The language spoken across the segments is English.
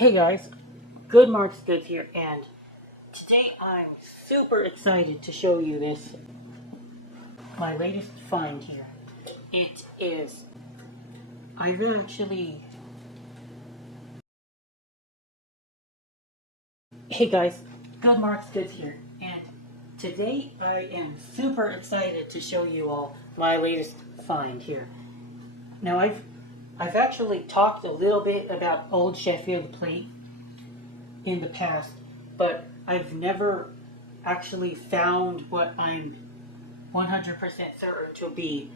Hey guys, Good Marks Good here, and today I'm super excited to show you this, my latest find here. It is, I've actually, hey guys, Good Marks Good here, and today I am super excited to show you all my latest find here. Now I've actually talked a little bit about old Sheffield Plate in the past, but I've never actually found what I'm 100% certain to be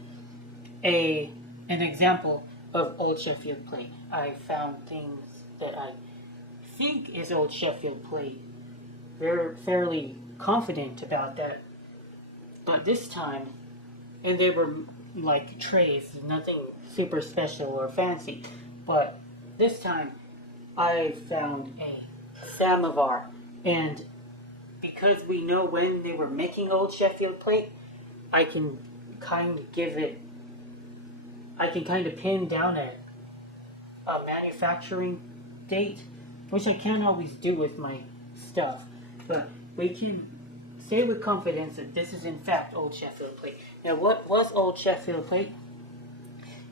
an example of old Sheffield Plate. I found things that I think is old Sheffield Plate. They're fairly confident about that. But this time, and they were like trays, nothing super special or fancy. But this time, I found a Samovar, and because we know when they were making old Sheffield Plate, I can kind of pin down a manufacturing date, which I can't always do with my stuff, but we can say with confidence that this is in fact old Sheffield Plate. Now, what was old Sheffield Plate?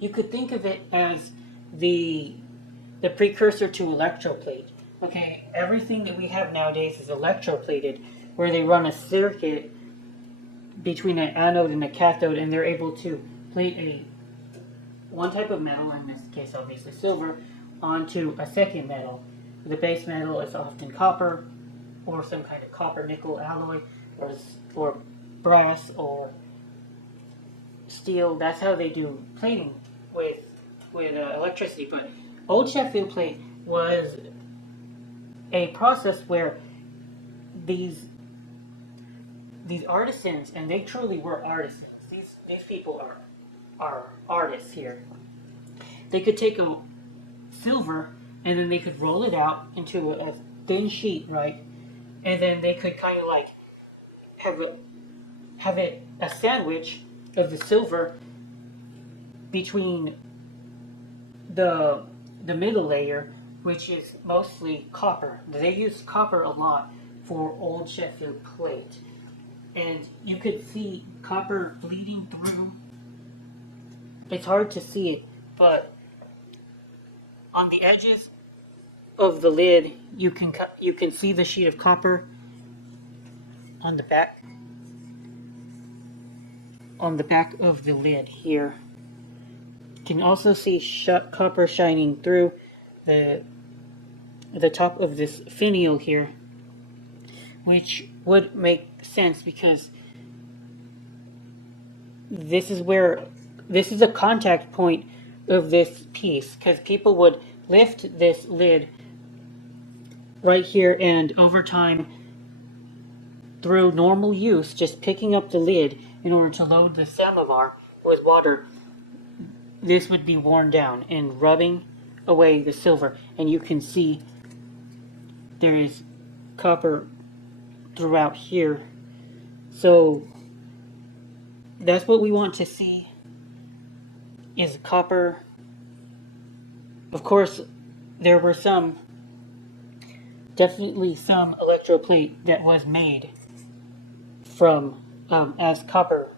You could think of it as the precursor to Electroplate. Okay, everything that we have nowadays is electroplated, where they run a circuit between an anode and a cathode, and they're able to plate one type of metal, in this case obviously silver, onto a second metal. The base metal is often copper, or some kind of copper-nickel alloy, or brass, or steel. That's how they do plating with electricity. But old Sheffield Plate was a process where these artisans, and they truly were artisans. These people are artists here. They could take a silver and then they could roll it out into a thin sheet, right? And then they could kind of like have it a sandwich of the silver between the middle layer, which is mostly copper. They use copper a lot for old Sheffield Plate, and you could see copper bleeding through. It's hard to see it, but on the edges of the lid, you can see the sheet of copper on the back of the lid here. You can also see copper shining through the top of this finial here, which would make sense because this is a contact point of this piece, because people would lift this lid right here, and over time, through normal use, just picking up the lid in order to load the samovar with water, this would be worn down and rubbing away the silver, and you can see there is copper throughout here. So that's what we want to see, is copper. Of course, there were definitely some electroplate that was made from as copper,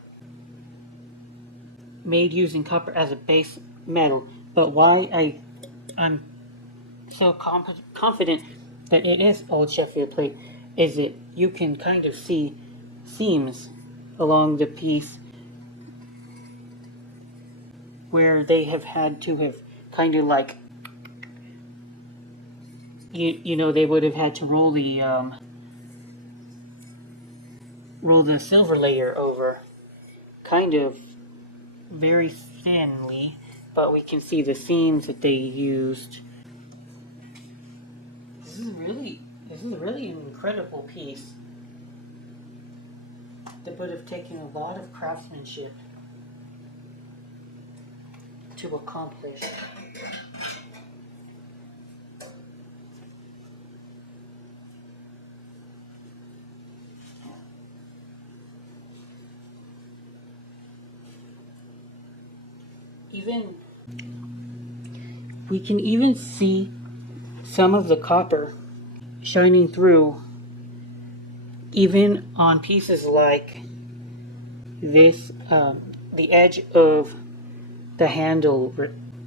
made using copper as a base metal. But why I'm so confident that it is old Sheffield Plate is that you can kind of see seams along the piece where they have had to have kind of like, you know, they would have had to roll the silver layer over, kind of very thinly, but we can see the seams that they used. This is really an incredible piece that would have taken a lot of craftsmanship to accomplish. We can even see some of the copper shining through even on pieces like this, the edge of the handle.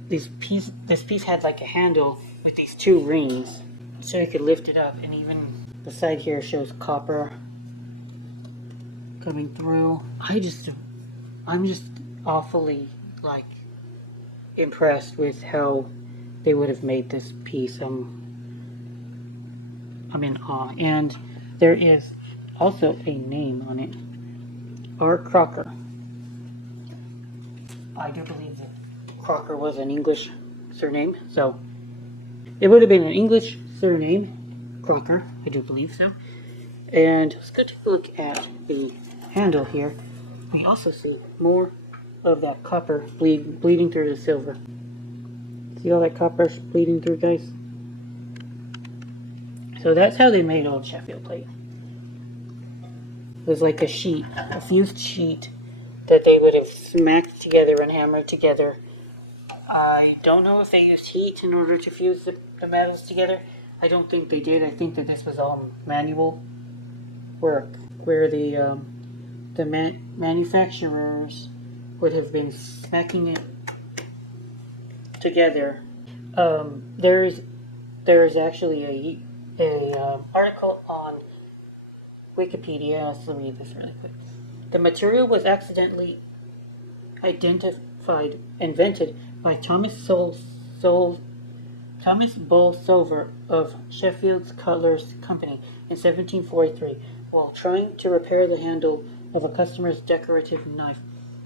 This piece had like a handle with these two rings, so you could lift it up, and even the side here shows copper coming through. I'm just awfully like impressed with how they would have made this piece. I'm in awe. And there is also a name on it, R. Crocker. I do believe that Crocker was an English surname, so it would have been an English surname, Crocker. I do believe so. And let's go take a look at the handle here. We also see more of that copper bleeding through the silver. See all that copper bleeding through, guys? So that's how they made old Sheffield Plate. It was like a sheet, a fused sheet that they would have smacked together and hammered together. I don't know if they used heat in order to fuse the metals together. I don't think they did. I think that this was all manual work, where the manufacturers would have been smacking it together. There is actually a article on Wikipedia. Let's read this really quick. The material was accidentally invented by Thomas Bolsover of Sheffield's Cutlers Company in 1743 while trying to repair the handle of a customer's decorative knife.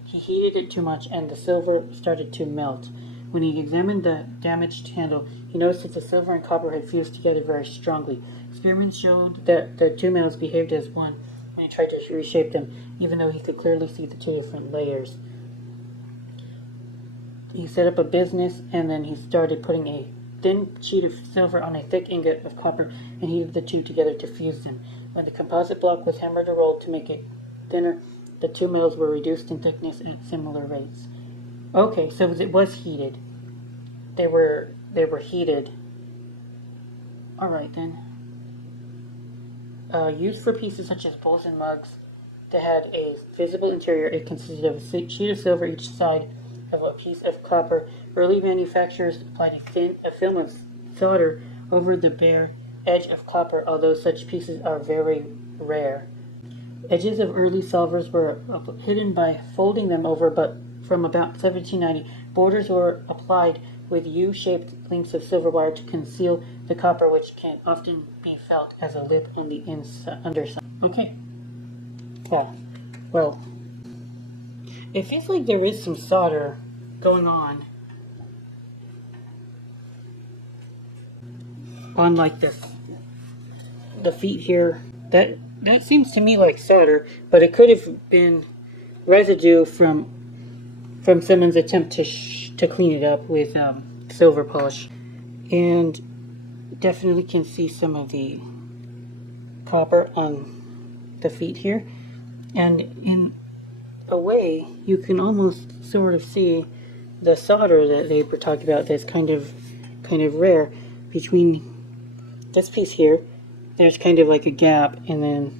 He heated it too much and the silver started to melt. When he examined the damaged handle, he noticed that the silver and copper had fused together very strongly. Experiments showed that the two metals behaved as one when he tried to reshape them, even though he could clearly see the two different layers. He set up a business, and then he started putting a thin sheet of silver on a thick ingot of copper and heated the two together to fuse them. When the composite block was hammered or rolled to make it thinner, the two metals were reduced in thickness at similar rates. Okay, so it was heated. They were heated. Alright then. Used for pieces such as bowls and mugs that had a visible interior, it consisted of a sheet of silver each side of a piece of copper. Early manufacturers applied a film of solder over the bare edge of copper, although such pieces are very rare. Edges of early solvers were hidden by folding them over, but from about 1790, borders were applied with U-shaped links of silver wire to conceal the copper, which can often be felt as a lip on the underside. Okay. Yeah. Well, it feels like there is some solder going on like the feet here. That seems to me like solder, but it could have been residue from someone's attempt to clean it up with silver polish. And definitely can see some of the copper on the feet here. And in a way, you can almost sort of see the solder that they were talking about that's kind of rare. Between this piece here, there's kind of like a gap, and then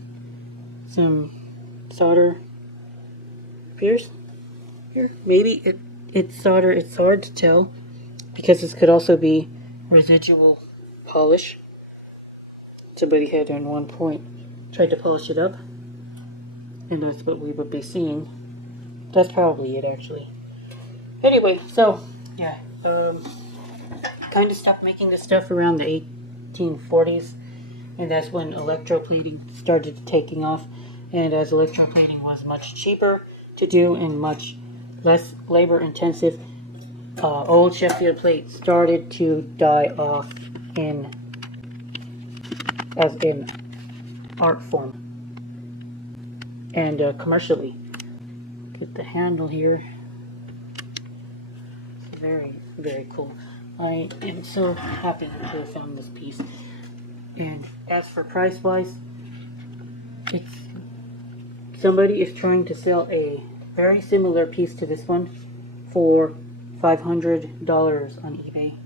some solder appears here. Maybe it's solder. It's hard to tell because this could also be residual polish. Somebody had at one point tried to polish it up, and that's what we would be seeing. That's probably it, actually. Anyway, so yeah, kind of stopped making this stuff around the 1840s, and that's when electroplating started taking off. And as electroplating was much cheaper to do and much less labor intensive, old Sheffield Plate started to die off as an art form and commercially. Get the handle here. It's very, very cool. I am so happy to have found this piece. And as for price wise, somebody is trying to sell a very similar piece to this one for $500 on eBay.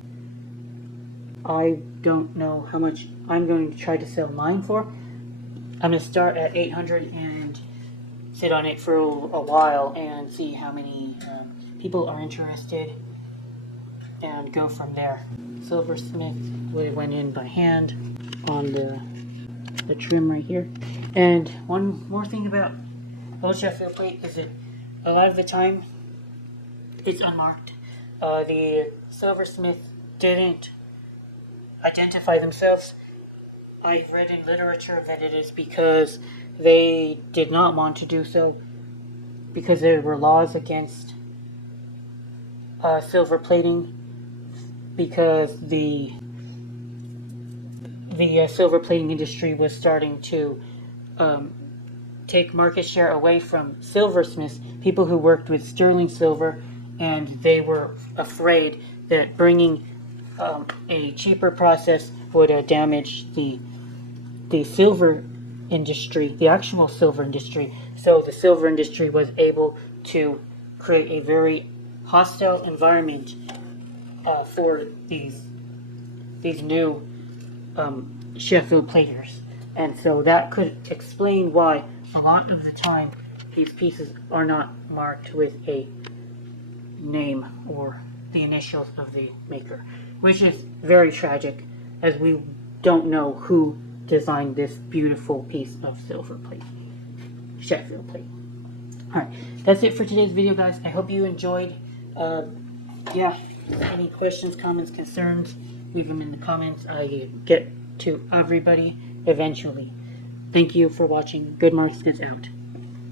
I don't know how much I'm going to try to sell mine for. I'm going to start at 800 and sit on it for a while and see how many people are interested and go from there. Silversmith went in by hand on the trim right here. And one more thing about old Sheffield Plate is that a lot of the time it's unmarked. The silversmith didn't identify themselves. I've read in literature that it is because they did not want to do so, because there were laws against silver plating, because the silver plating industry was starting to take market share away from silversmiths, people who worked with sterling silver, and they were afraid that bringing a cheaper process would damage the silver industry, the actual silver industry. So the silver industry was able to create a very hostile environment for these new Sheffield Platers. And so that could explain why a lot of the time these pieces are not marked with a name or the initials of the maker, which is very tragic, as we don't know who designed this beautiful piece of silver plate, Sheffield Plate. Alright, that's it for today's video, guys. I hope you enjoyed. Yeah, any questions, comments, concerns, leave them in the comments. I get to everybody eventually. Thank you for watching. Good Marks Goods out.